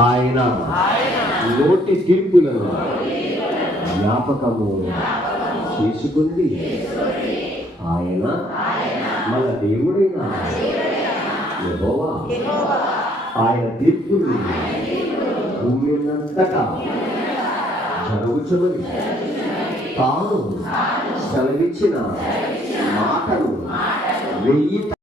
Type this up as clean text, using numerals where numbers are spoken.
ఆయన నోటి తీర్పులను జ్ఞాపకము చేసుకుని ఆయన మన దేవుడైన యెహోవా ఆయన తీర్పులు భూమినంతటా జరుగుచున్నది తాను సెలవిచ్చిన మాటలు 1000